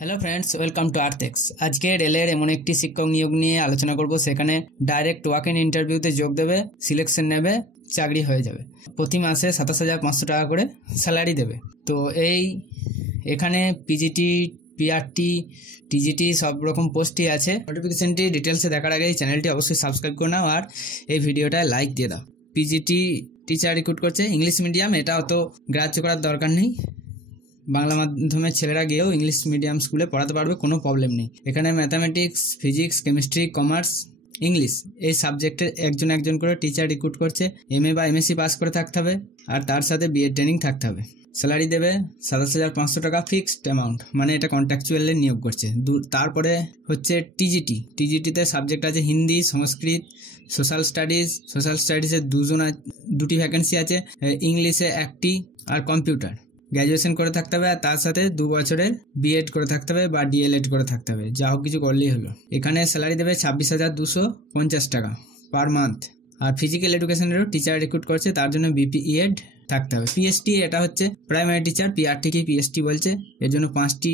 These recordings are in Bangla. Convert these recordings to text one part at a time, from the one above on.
Hello friends, welcome to Arthex. আজকে রেলের এমন একটি শিক্ষক নিয়োগ নিয়ে আলোচনা করব। সেখানে ডাইরেক্ট ওয়াক ইন ইন্টারভিউতে যোগ দেবে, সিলেকশন নেবে, চাকরি হয়ে যাবে। প্রতি মাসে 27,500 টাকা করে স্যালারি দেবে। তো এখানে পিজিটি, পিআরটি, টিজিটি সব রকম পোস্টই আছে। নোটিফিকেশনটি ডিটেলসে দেখার আগে এই চ্যানেলটি অবশ্যই সাবস্ক্রাইব করে নাও আর এই ভিডিওটায় লাইক দিয়ে দাও। পিজিটি টিচার রিক্রুট করছে ইংলিশ মিডিয়াম, এটা অত গ্রাহ্য করার দরকার নেই। বাংলা মাধ্যমের ছেলেরা গিয়েও ইংলিশ মিডিয়াম স্কুলে পড়াতে পারবে, কোনো প্রবলেম নেই। এখানে mathematics, physics, chemistry, commerce, English এই সাবজেক্টের একজন করে টিচার রিক্রুট করছে। এমএ বা এমএসসি পাস করে থাকতে হবে আর তার সাথে বিএড ট্রেনিং থাকতে হবে। স্যালারি দেবে 27,500 টাকা ফিক্সড অ্যামাউন্ট, মানে এটা কন্ট্রাকচুয়ালে নিয়োগ করছে। তারপরে হচ্ছে টিজিটিতে সাবজেক্ট আছে হিন্দি, সংস্কৃত, সোশ্যাল স্টাডিজে দুটি ভ্যাকেন্সি আছে, ইংলিশে একটি আর কম্পিউটার। গ্র্যাজুয়েশন করে থাকতে হবে আর তার সাথে 2 বছরের বিএড করে থাকতে হবে বা ডিএলএড করে থাকতে হবে, যা হোক কিছু করলেই হলো। এখানে স্যালারি দেবে 26,250 টাকা পার মান্থ। আর ফিজিক্যাল এডুকেশনেরও টিচার রিক্রুট করছে, তার জন্য বিপিএড থাকতে হবে। পিএসটি এটা হচ্ছে প্রাইমারি টিচার, পিআরটিকে পিএসটি বলছে। এর জন্য 5টি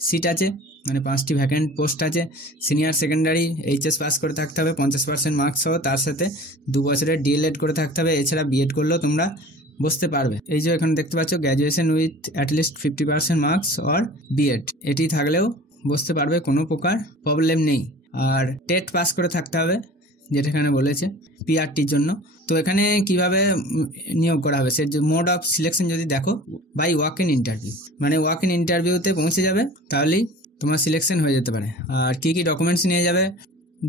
সিট আছে, মানে 5টি ভ্যাকেন্ট পোস্ট আছে। সিনিয়র সেকেন্ডারি এইচএস পাস করে থাকতে হবে 50% মার্কস সহ, তার সাথে 2 বছরের ডিএলএড করে থাকতে হবে। এছাড়া বিএড করলেও তোমরা বসতে পারবে। এই যে এখানে দেখতে পাচ্ছ, graduation with at least 50% marks or B Ed, এটি থাকলেও বসতে পারবে, কোনো প্রকার প্রবলেম নেই। আর টেট পাস করে থাকতে হবে, যেটা এখানে বলেছে পিআরটির জন্য। তো এখানে কিভাবে নিয়োগ করা হবে, সে যে মোড অফ সিলেকশন যদি দেখো, বাই ওয়াক ইন ইন্টারভিউ, মানে ওয়াক ইন ইন্টারভিউতে পৌঁছে যাবে, তাহলেই তোমার সিলেকশন হয়ে যেতে পারে। আর কি ডকুমেন্টস নিয়ে যাবে,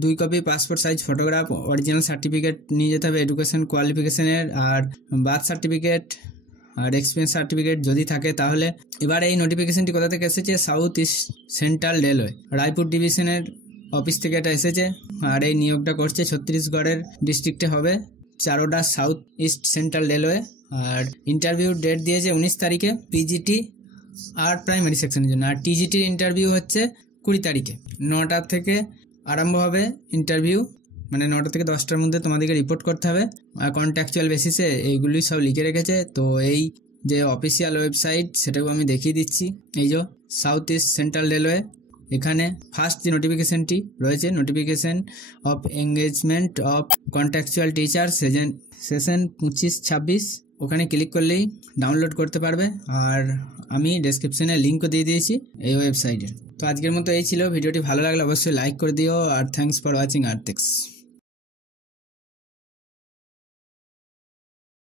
2 copy passport size photograph, original certificate নিয়ে যেতে হবে এডুকেশন কোয়ালিফিকেশনের, আর বার্থ সার্টিফিকেট আর এক্সপিরিয়েন্স সার্টিফিকেট যদি থাকে তাহলে। এবার এই নোটিফিকেশনটি কোথা থেকে এসেছে, south east central railway Raipur ডিভিশনের অফিস থেকে এটা এসেছে। আর এই নিয়োগটা করছে ছত্তিশগড়ের ডিস্ট্রিক্টে হবে, চারোডা সাউথ ইস্ট সেন্ট্রাল রেলওয়ে। আর ইন্টারভিউ ডেট দিয়েছে 19 তারিখে পিজিটি আর প্রাইমারি সেকশনের জন্য। আর টিজিটির ইন্টারভিউ হচ্ছে 20 তারিখে। 9টা থেকে আরম্ভ হবে ইন্টারভিউ, মানে 9টা থেকে 10টার মধ্যে তোমাদেরকে রিপোর্ট করতে হবে। আর কন্ট্রাকচুয়াল বেসিসে এইগুলি সব লিখে রেখেছে। তো এই যে অফিসিয়াল ওয়েবসাইট, সেটাও আমি দেখিয়ে দিচ্ছি। এই যে সাউথ ইস্ট সেন্ট্রাল রেলওয়ে, এখানে ফার্স্ট যে নোটিফিকেশনটি রয়েছে, notification off engagement of contractual teacher session 25-26, ওখানে ক্লিক করলেই ডাউনলোড করতে পারবে। আর আমি ডেসক্রিপশনে লিঙ্কও দিয়ে দিয়েছি এই ওয়েবসাইটের। তো আজকের মতো এই ছিল। ভিডিওটি ভালো লাগলে অবশ্যই লাইক করে দিও। আর থ্যাঙ্কস ফর ওয়াচিং আর্থেক্স।